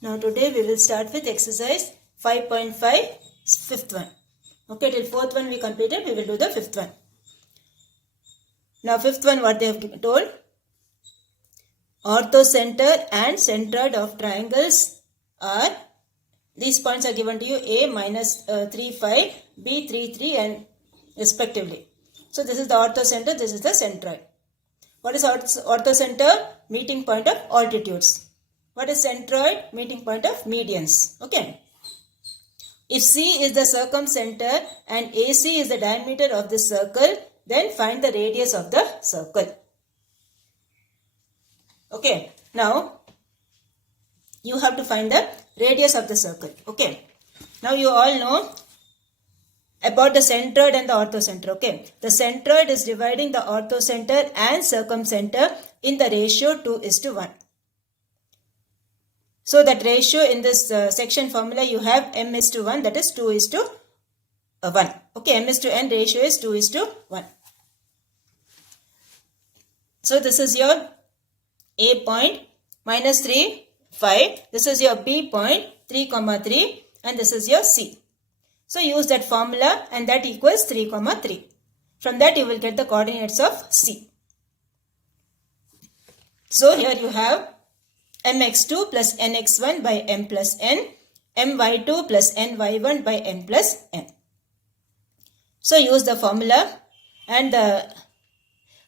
Now today we will start with exercise 5.5, fifth one. Okay, till fourth one we completed, we will do the fifth one. Now fifth one, what they have told? Orthocenter and centroid of triangles are, these points are given to you, A minus 3, 5, B 3, 3 and respectively. So this is the orthocenter, this is the centroid. What is orthocenter? Meeting point of altitudes. What is centroid? Meeting point of medians. Okay. If C is the circumcenter and AC is the diameter of this circle, then find the radius of the circle. Okay. Now, you have to find the radius of the circle. Okay. Now, you all know about the centroid and the orthocenter. Okay. The centroid is dividing the orthocenter and circumcenter in the ratio 2:1. So that ratio in this section formula you have m:1, that is 2:1. Okay, m:n ratio is 2:1. So this is your A point minus 3, 5. This is your B point 3, 3 and this is your C. So use that formula and that equals 3, 3. From that you will get the coordinates of C. So here you have mx2 plus nx1 by m plus n, my2 plus ny1 by m plus n. So use the formula and the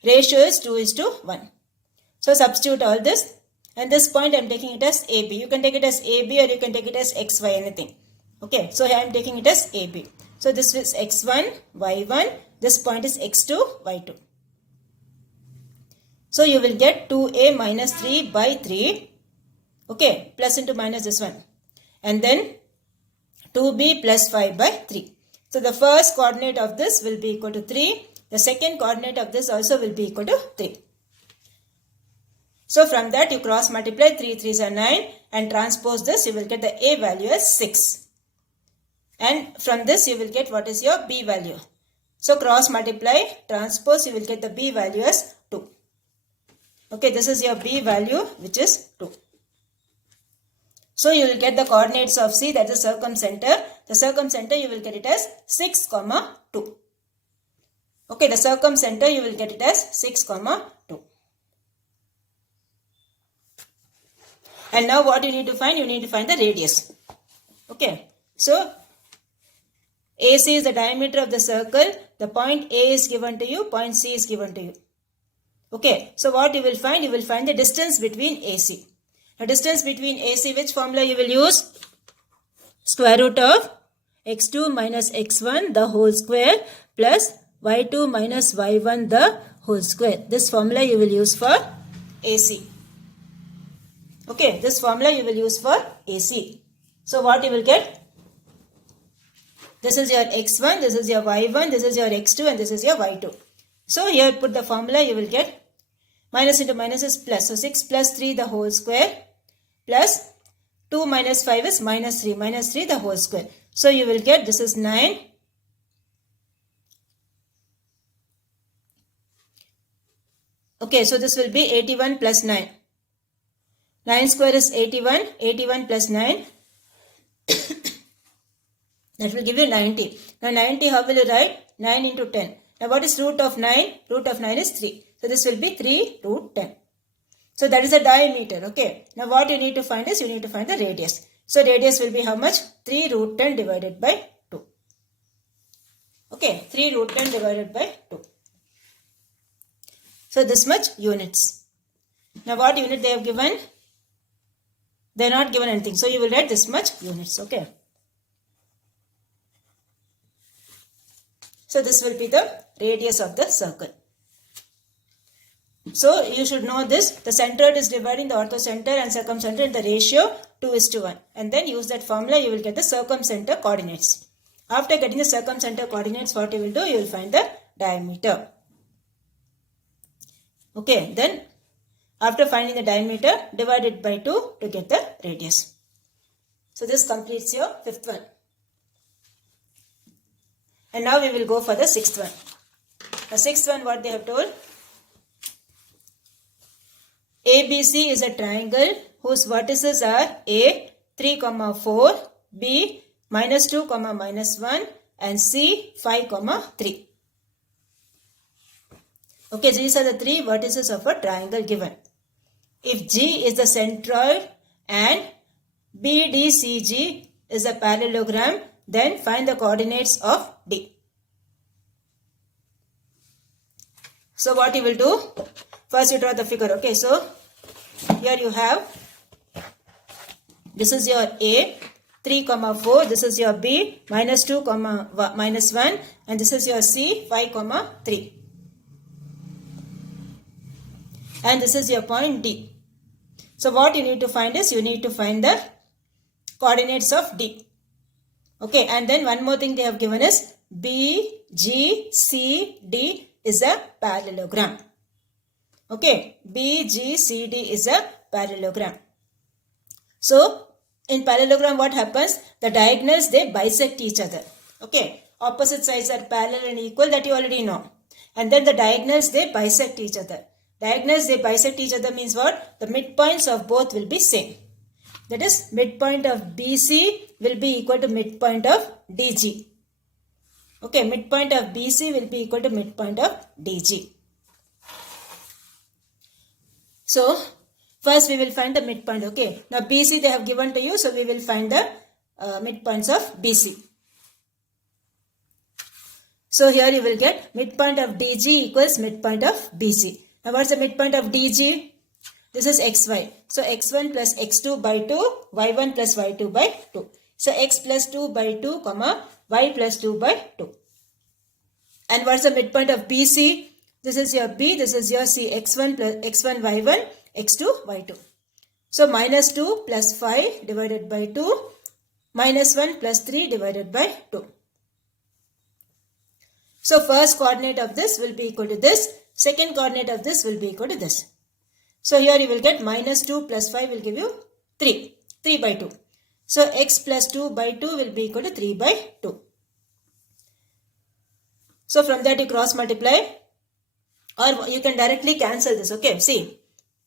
ratio is 2:1. So substitute all this and this point I am taking it as AB. You can take it as AB or you can take it as XY, anything. Okay, so here I am taking it as AB. So this is X1, Y1, this point is X2, Y2. So you will get 2A minus 3 by 3. Okay, plus into minus this one. And then 2B plus 5 by 3. So the first coordinate of this will be equal to 3. The second coordinate of this also will be equal to 3. So from that you cross multiply, 3 3s are 9 and transpose this, you will get the A value as 6. And from this you will get what is your B value. So cross multiply, transpose, you will get the B value as 2. Okay, this is your B value which is 2. So you will get the coordinates of C, that is circumcenter. The circumcenter you will get it as 6, 2. Okay, the circumcenter you will get it as 6, 2. And now what you need to find? You need to find the radius. Okay, so AC is the diameter of the circle. The point A is given to you, point C is given to you. Okay, so what you will find? You will find the distance between AC. The distance between AC, which formula you will use? Square root of x2 minus x1 the whole square plus y2 minus y1 the whole square. This formula you will use for AC. Okay, this formula you will use for AC. So what you will get? This is your x1, this is your y1, this is your x2 and this is your y2. So here put the formula, you will get minus into minus is plus. So 6 plus 3 the whole square plus 2 minus 5 is minus 3 the whole square. So you will get this is 9. Okay, so this will be 81 plus 9. 9 square is 81, 81 plus 9. That will give you 90. Now 90, how will you write? 9 into 10. Now what is root of 9? Root of 9 is 3. So this will be 3 root 10. So that is the diameter. Okay. Now what you need to find is you need to find the radius. So radius will be how much? 3 root 10 divided by 2. Okay. 3 root 10 divided by 2. So this much units. Now what unit they have given? They are not given anything. So you will write this much units. Okay. So this will be the radius of the circle. So you should know this. The centroid is dividing the orthocenter and circumcenter in the ratio 2:1. And then use that formula, you will get the circumcenter coordinates. After getting the circumcenter coordinates, what you will do? You will find the diameter. Okay, then after finding the diameter, divide it by 2 to get the radius. So this completes your fifth one. And now we will go for the sixth one. The sixth one, what they have told? ABC is a triangle whose vertices are A, 3, 4, B, minus 2, minus 1, and C, 5, 3. Okay, these are the three vertices of a triangle given. If G is the centroid and BDCG is a parallelogram, then find the coordinates of D. So what you will do? First you draw the figure. Okay, so here you have, this is your A, 3, 4, this is your B, minus 2, minus 1, and this is your C, 5, 3. And this is your point D. So what you need to find is, you need to find the coordinates of D. Okay, and then one more thing they have given is B, G, C, D is a parallelogram. Okay, B, G, C, D is a parallelogram. So, in parallelogram what happens? The diagonals, they bisect each other. Okay, opposite sides are parallel and equal, that you already know. And then the diagonals, they bisect each other. Diagonals, they bisect each other means what? The midpoints of both will be same. That is, midpoint of BC will be equal to midpoint of DG. Okay, midpoint of BC will be equal to midpoint of DG. So, first we will find the midpoint. Okay, now BC they have given to you, so we will find the midpoints of BC. So, here you will get midpoint of DG equals midpoint of BC. Now, what is the midpoint of DG? This is xy. So, x1 plus x2 by 2, y1 plus y2 by 2. So, x plus 2 by 2, y plus 2 by 2. And what is the midpoint of BC? This is your B, this is your C, x1 plus x1 y1, x2 y2. So, minus 2 plus 5 divided by 2, minus 1 plus 3 divided by 2. So, first coordinate of this will be equal to this. Second coordinate of this will be equal to this. So, here you will get minus 2 plus 5 will give you 3. 3 by 2. So, x plus 2 by 2 will be equal to 3 by 2. So, from that you cross multiply, or you can directly cancel this. Okay, see.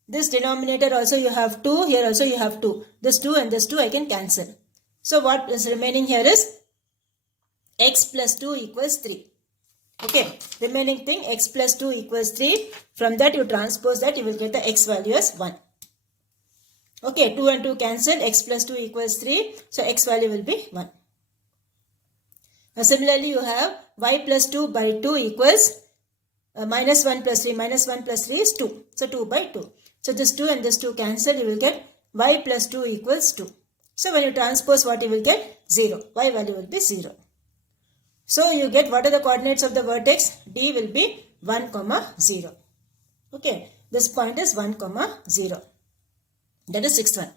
This denominator also you have 2, here also you have 2. This 2 and this 2 I can cancel. So, what is remaining here is x plus 2 equals 3. Okay, remaining thing x plus 2 equals 3. From that you transpose that, you will get the x value as 1. Okay, 2 and 2 cancel, x plus 2 equals 3. So, x value will be 1. Now, similarly you have y plus 2 by 2 equals minus 1 plus 3. Minus 1 plus 3 is 2. So, 2 by 2. So, this 2 and this 2 cancel, you will get y plus 2 equals 2. So, when you transpose, what you will get? 0. Y value will be 0. So, you get what are the coordinates of the vertex? D will be 1, 0. Okay, this point is 1, 0. That is 6th one.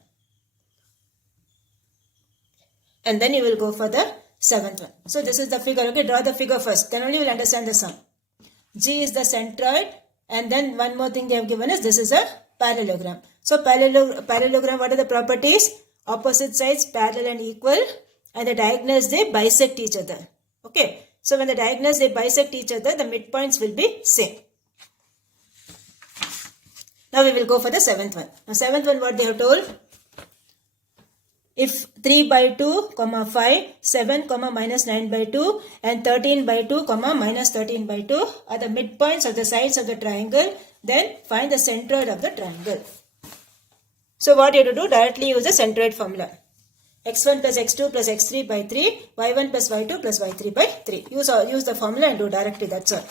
And then you will go for the 7th one. So, this is the figure. Okay, draw the figure first. Then only you will understand the sum. G is the centroid, and then one more thing they have given is this is a parallelogram. So, parallelogram, what are the properties? Opposite sides parallel and equal, and the diagonals, they bisect each other. Okay, so when the diagonals, they bisect each other, the midpoints will be same. Now, we will go for the 7th one. Now, 7th one, what they have told? If 3 by 2, 5, 7, minus 9 by 2 and 13 by 2, minus 13 by 2 are the midpoints of the sides of the triangle, then find the centroid of the triangle. So, what you have to do? Directly use the centroid formula. x1 plus x2 plus x3 by 3, y1 plus y2 plus y3 by 3. Use the formula and do directly, that's all.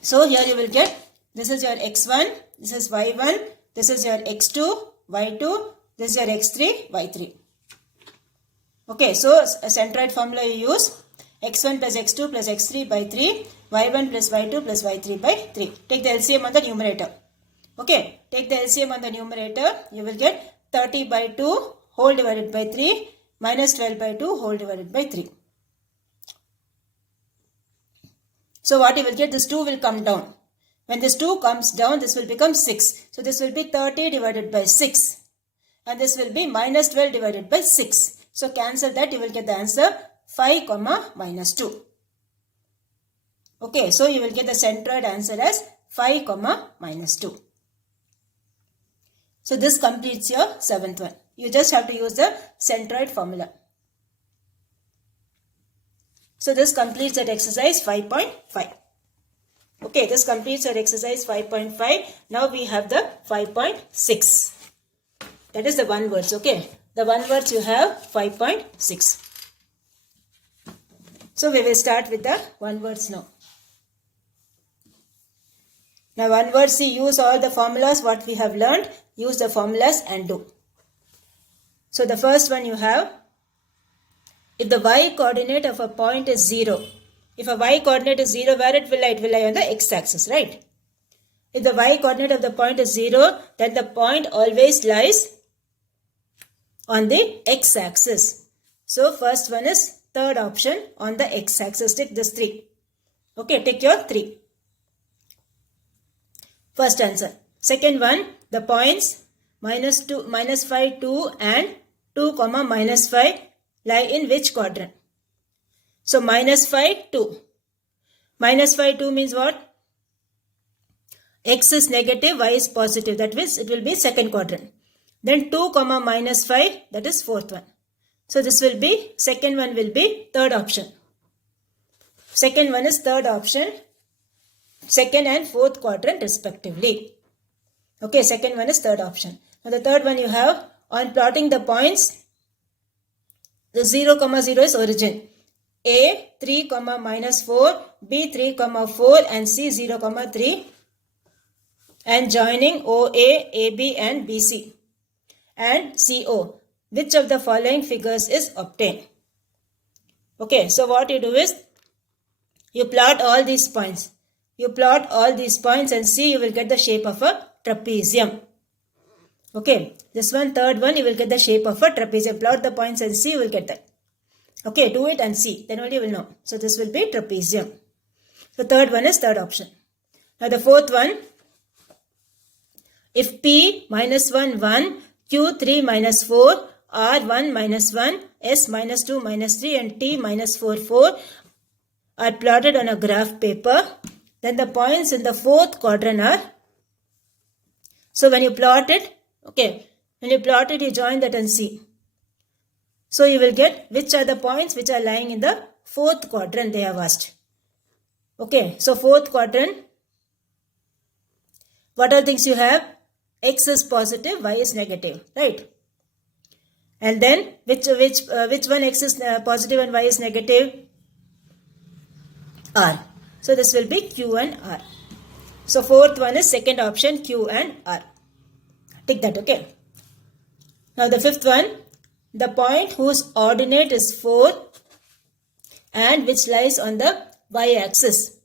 So, here you will get, this is your x1, this is y1, this is your x2, y2, this is your x3, y3. Okay, so a centroid formula you use, x1 plus x2 plus x3 by 3, y1 plus y2 plus y3 by 3. Take the LCM on the numerator. Okay, take the LCM on the numerator, you will get 30 by 2 whole divided by 3 minus 12 by 2 whole divided by 3. So, what you will get? This 2 will come down. When this 2 comes down, this will become 6. So, this will be 30 divided by 6. And this will be minus 12 divided by 6. So, cancel that, you will get the answer 5, minus 2. Okay, so you will get the centroid answer as 5, minus 2. So, this completes your 7th one. You just have to use the centroid formula. So this completes that exercise 5.5. Okay, this completes our exercise 5.5. Now we have the 5.6. That is the one words. Okay, the one words you have 5.6. So we will start with the one words now. Now one word, see, use all the formulas what we have learned. Use the formulas and do. So the first one you have, if the y coordinate of a point is 0. If a y coordinate is 0, where it will lie? It will lie on the x-axis, right? If the y coordinate of the point is 0, then the point always lies on the x-axis. So first one is third option on the x-axis. Take this 3. Okay, take your 3. First answer. Second one, the points minus 5, 2 and 2, minus 5 lie in which quadrant? So minus 5, 2. Minus 5, 2 means what? X is negative, y is positive. That means it will be second quadrant. Then 2, minus 5, that is fourth one. So this will be, second one will be third option. Second one is third option. Second and fourth quadrant respectively. Okay, second one is third option. Now the third one you have, on plotting the points, the 0, 0 is origin. A 3, minus 4, B 3, 4 and C 0, 3 and joining OA, AB and BC and CO. Which of the following figures is obtained? Okay, so what you do is, you plot all these points. You plot all these points and see, you will get the shape of a trapezium. Okay, this one, third one, you will get the shape of a trapezium. Plot the points and see, you will get that. Okay, do it and see. Then only you will know. So this will be trapezium. The third one is third option. Now the fourth one, if P minus 1, 1, Q 3 minus 4, R 1 minus 1, S minus 2 minus 3 and T minus 4, 4 are plotted on a graph paper, then the points in the fourth quadrant are, so when you plot it, okay, when you plot it, you join that and see. So you will get which are the points which are lying in the fourth quadrant they have asked. Okay, so fourth quadrant, what are things you have? X is positive, Y is negative, right? And then which one X is positive and Y is negative? R. So this will be Q and R. So fourth one is second option, Q and R. Take that, okay. Now the fifth one, the point whose ordinate is 4 and which lies on the y-axis.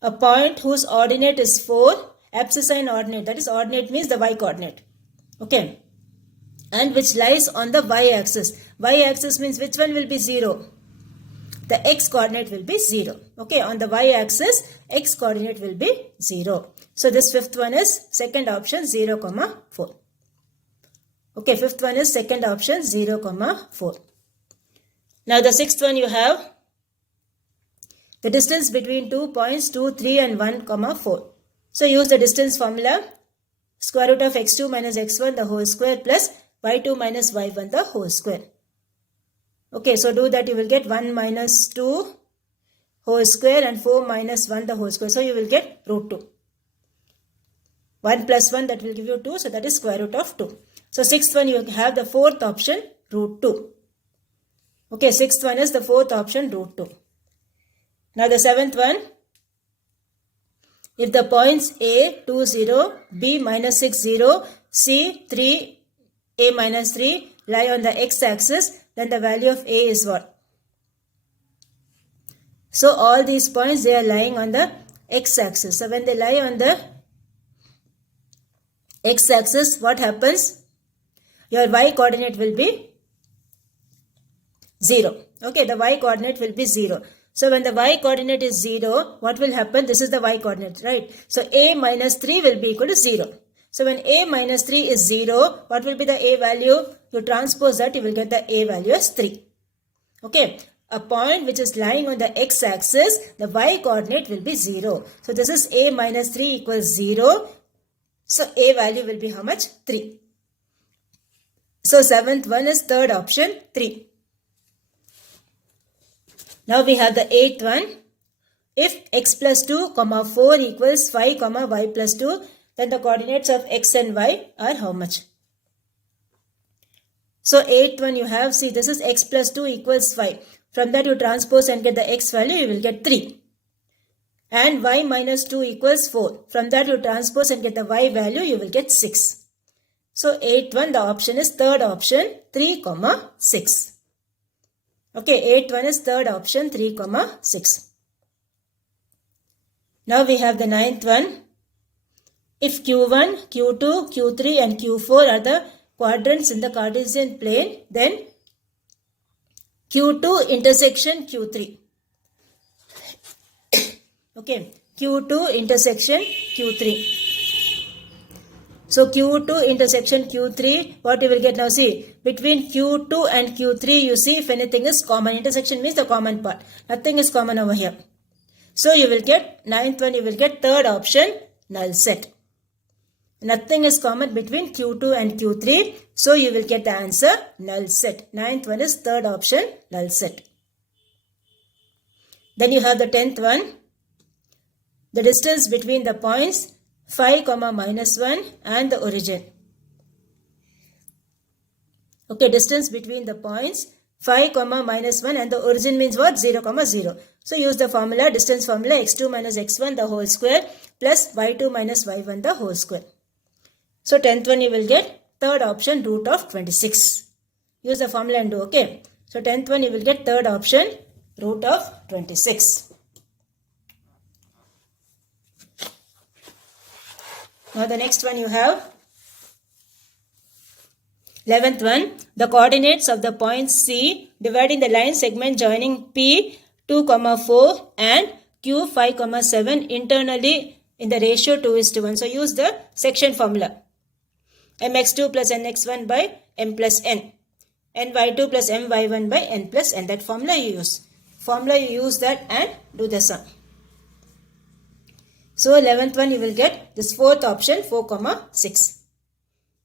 A point whose ordinate is 4, abscissa ordinate, that is ordinate means the y-coordinate. Okay. And which lies on the y-axis. Y-axis means which one will be 0? The x-coordinate will be 0. Okay, on the y-axis, x-coordinate will be 0. So this fifth one is second option 0, 4. Okay, fifth one is second option 0, 4. Now the sixth one you have the distance between 2 points 2, 3 and 1, 4. So use the distance formula, square root of x2 minus x1 the whole square plus y2 minus y1 the whole square. Okay, so do that, you will get 1 minus 2 whole square and 4 minus 1 the whole square. So you will get root 2. 1 plus 1, that will give you 2, so that is square root of 2. So sixth one you have the fourth option, root 2. Okay, sixth one is the fourth option, root 2. Now the seventh one, if the points A 2, 0, B minus 6, 0, C 3, A minus 3 lie on the x-axis, then the value of A is what? So all these points, they are lying on the x-axis. So when they lie on the x-axis, what happens? Your y-coordinate will be 0. Okay, the y-coordinate will be 0. So when the y-coordinate is 0, what will happen? This is the y-coordinate, right? So A minus 3 will be equal to 0. So when A minus 3 is 0, what will be the A value? You transpose that, you will get the A value as 3. Okay, a point which is lying on the x-axis, the y-coordinate will be 0. So this is A minus 3 equals 0. So A value will be how much? 3. So 7th one is third option 3. Now we have the 8th one. If x plus 2, 4 equals 5, y plus 2, then the coordinates of x and y are how much? So 8th one you have, see this is x plus 2 equals 5. From that you transpose and get the x value, you will get 3. And y minus 2 equals 4. From that you transpose and get the y value, you will get 6. So 8th one, the option is third option 3, 6. Okay, 8th one is third option 3, 6. Now we have the 9th one. If Q1, Q2, Q3 and Q4 are the quadrants in the Cartesian plane, then Q2 intersection Q3. Okay, Q2 intersection Q3. So Q2 intersection Q3, what you will get now? See, between Q2 and Q3, you see if anything is common. Intersection means the common part. Nothing is common over here. So you will get, 9th one, you will get third option, null set. Nothing is common between Q2 and Q3. So you will get the answer, null set. 9th one is third option, null set. Then you have the 10th one. The distance between the points 5, minus 1 and the origin. Okay, distance between the points 5, minus 1 and the origin means what? 0, 0. So use the formula, distance formula, x2 minus x1 the whole square plus y2 minus y1 the whole square. So 10th one you will get third option root of 26. Use the formula and do, okay. So 10th one you will get third option root of 26. Now the next one you have 11th one. The coordinates of the points C dividing the line segment joining P 2, 4 and Q 5, 7 internally in the ratio 2:1. So use the section formula. mx2 plus nx1 by m plus n. ny2 plus my1 by n plus n. That formula you use. Formula you use that and do the sum. So 11th one you will get this fourth option 4, 6.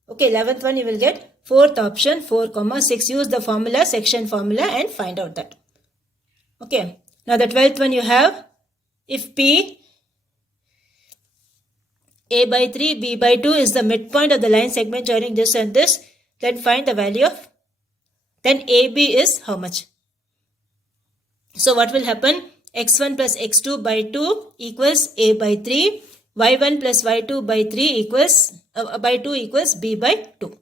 Okay, 11th one you will get fourth option 4, 6. Use the formula, section formula and find out that. Okay, now the 12th one you have, if P A by 3, B by 2 is the midpoint of the line segment joining this and this, then find the value of, then AB is how much? So what will happen? x1 plus x2 by 2 equals A by 3, y1 plus y2 by 3 equals, by 2 equals B by 2.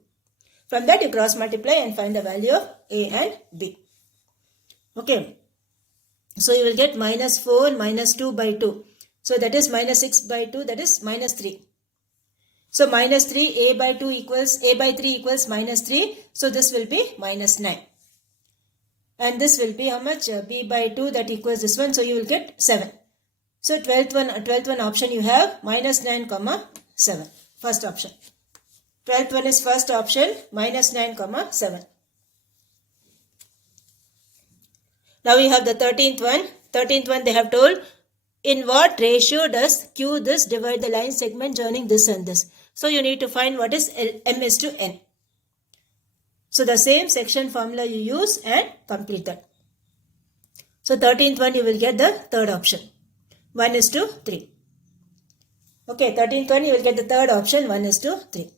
From that you cross multiply and find the value of A and B. Okay. So you will get minus 4 minus 2 by 2. So that is minus 6 by 2, that is minus 3. So minus 3, A by 2 equals, A by 3 equals minus 3. So this will be minus 9. And this will be how much? B by 2, that equals this one. So you will get 7. So 12th one option you have minus 9, 7. First option. 12th one is first option minus 9, 7. Now we have the 13th one. 13th one they have told, in what ratio does Q this divide the line segment joining this and this. So you need to find what is m is to n. So the same section formula you use and complete that. So 13th one you will get the third option. 1 is to 3. Okay, 13th one you will get the third option 1 is to 3.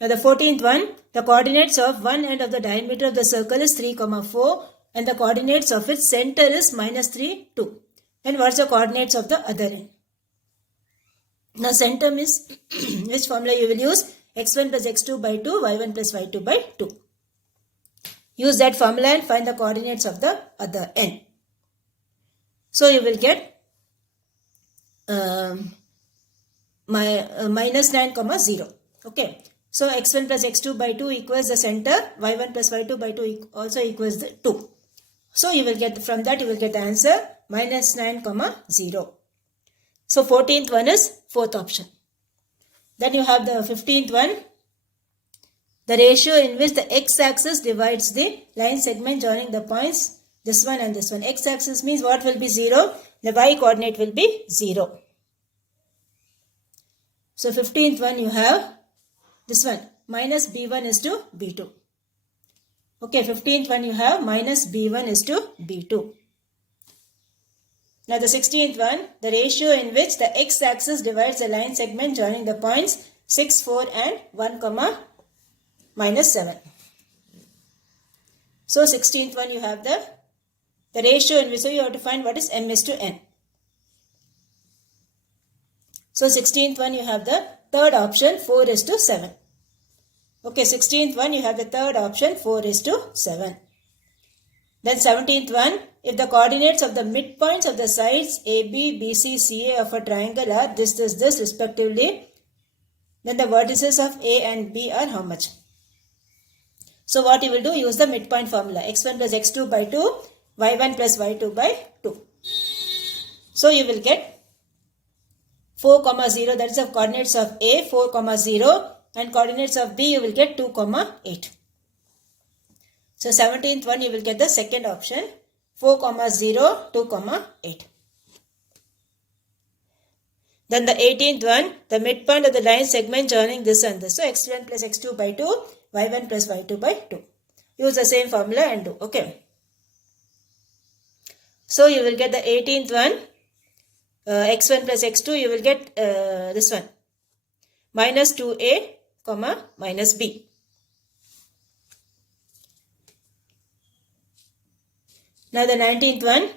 Now the 14th one, the coordinates of one end of the diameter of the circle is 3, 4 and the coordinates of its center is minus 3, 2. Then what's the coordinates of the other end? Now center means which formula you will use? x1 plus x2 by 2, y1 plus y2 by 2. Use that formula and find the coordinates of the other end. So you will get minus 9, 0. Okay. So x1 plus x2 by 2 equals the center. y1 plus y2 by 2 also equals the 2. So you will get, from that you will get the answer minus 9, 0. So 14th one is fourth option. Then you have the 15th one. The ratio in which the x-axis divides the line segment joining the points, this one and this one. X-axis means what will be 0? The y-coordinate will be 0. So 15th one you have this one. Minus b1 is to b2. Okay, 15th one you have minus B1 is to B2. Now the 16th one, the ratio in which the x-axis divides the line segment joining the points 6, 4 and 1, minus 7. So 16th one you have the ratio in which, so you have to find what is m is to n. So 16th one you have the third option 4 is to 7. Okay, 16th one you have the third option 4 is to 7. Then 17th one, if the coordinates of the midpoints of the sides AB, BC, CA of a triangle are this respectively, then the vertices of A and B are how much? So what you will do, use the midpoint formula, x1 plus x2 by 2, y1 plus y2 by 2. So you will get 4, 0, that is the coordinates of A, 4, 0, and coordinates of B you will get 2, 8. So 17th one you will get the second option 4, 0, 2, 8. Then the 18th one, the midpoint of the line segment joining this and this. So x1 plus x2 by 2, y1 plus y2 by 2. Use the same formula and do. Okay. So you will get the 18th one, x1 plus x2, you will get this one, minus 2a, minus b. Now the 19th one,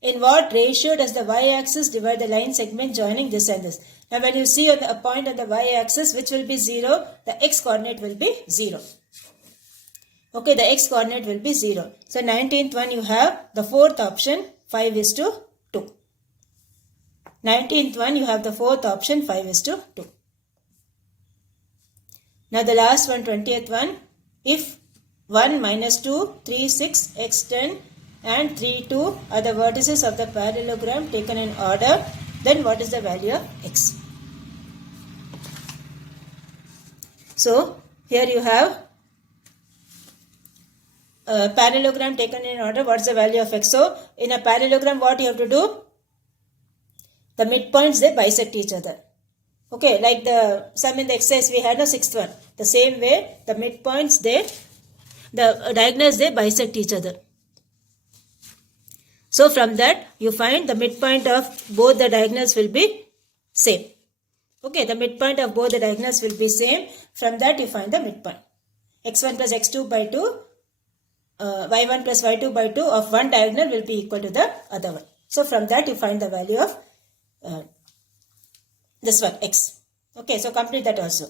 in what ratio does the y-axis divide the line segment joining this and this? Now when you see on a point on the y-axis which will be 0, the x-coordinate will be 0. Okay, the x-coordinate will be 0. So 19th one you have the fourth option 5 is to 2. 19th one you have the fourth option 5 is to 2. Now the last one, 20th one, if 1, minus 2, 3, 6, x 10 and 3, 2 are the vertices of the parallelogram taken in order, then what is the value of x? So here you have a parallelogram taken in order, what is the value of x? So in a parallelogram what you have to do? The midpoints they bisect each other. Okay, like the sum in the exercise we had, the sixth one. The same way the midpoints the diagonals they bisect each other. So from that you find the midpoint of both the diagonals will be same. Okay, the midpoint of both the diagonals will be same. From that you find the midpoint. x1 plus x2 by 2, y1 plus y2 by 2 of one diagonal will be equal to the other one. So from that you find the value of this one, x. Okay, so complete that also.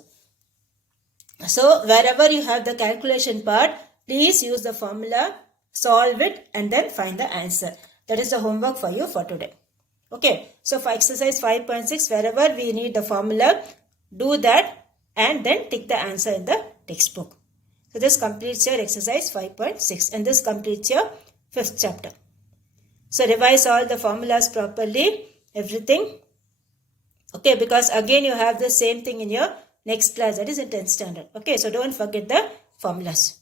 So wherever you have the calculation part, please use the formula, solve it and then find the answer. That is the homework for you for today. Okay, so for exercise 5.6, wherever we need the formula, do that and then tick the answer in the textbook. So this completes your exercise 5.6 and this completes your 5th chapter. So revise all the formulas properly, everything. Okay, because again you have the same thing in your next class, that is in 10th standard. Okay, so don't forget the formulas.